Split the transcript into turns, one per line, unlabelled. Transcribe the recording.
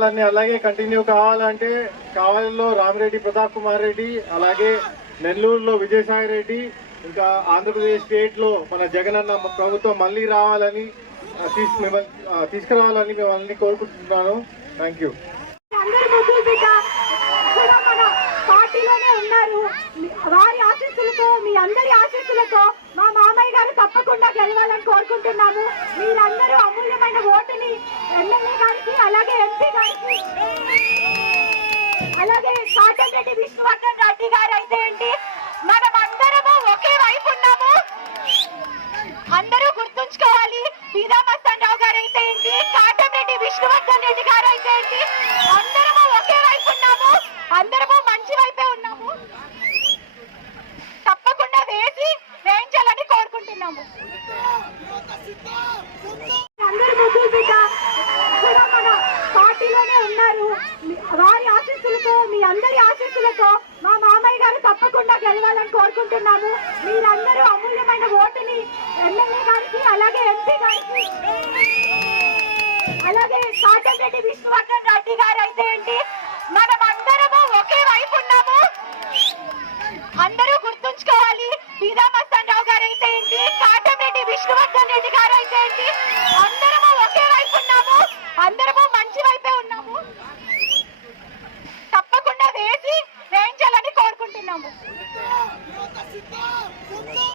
కార్యక్రమాలన్నీ అలాగే కంటిన్యూ కావాలంటే కావలిలో రామిరెడ్డి ప్రతాప్ కుమార్ రెడ్డి అలాగే నెల్లూరులో విజయసాయి రెడ్డి ఇంకా ఆంధ్రప్రదేశ్ స్టేట్లో మన జగనన్న ప్రభుత్వం మళ్ళీ రావాలని మిమ్మల్ని తీసుకురావాలని మిమ్మల్ని కోరుకుంటున్నాను. థ్యాంక్ యూ
పార్టీలోనే ఉన్నారు. వారి ఆశీస్సులతో మీ అందరి ఆశీస్సులతో మా మామయ్య గారు తప్పకుండా గెలవాలని కోరుకుంటున్నాము. మీరందరూ అమూల్యమైన ఓటుని ఎమ్మెల్యే గారికి అలాగే ఎంపీ గారికి అలాగే కాటంరెడ్డి విష్ణువర్ధన్ రెడ్డి గారు అయితే మనం అందరము ఒకే వైపు ఉన్నాము. అందరూ గుర్తుంచుకోవాలి. పీదామస్తాన్ రావు గారు అయితే ఏంటి? కాటంరెడ్డి విష్ణువర్ధన్ రెడ్డి గారు అయితే ఏంటి? అందరము ఒకే వైపు ఉన్నాము. అందరము మంచి వైపే ఉన్నాము. తప్పకుండా వేసి వేయించాలని కోరుకుంటున్నాము. అందరు పార్టీలోనే ఉన్నారు. వారి మీ అందరి ఆశస్సులతో మా మామయ్య గారు తప్పకుండా గెలవాలని కోరుకుంటున్నాము. మీరందరూ అమూల్యమైన ఓటుని ఎమ్మెల్యే గారికి అలాగే ఎంపీ గారికి అలాగే కాటంరెడ్డి విష్ణువర్ధన్ రెడ్డి గారు అయితే ఏంటి మనం అందరము ఒకే వైపు ఉన్నాము. అందరూ గుర్తుంచుకోవాలి సీతామస్తన్ రావు గారు అయితే ఏంటి కాటంరెడ్డి విష్ణువర్ధన్ రెడ్డి గారు よっしゃ!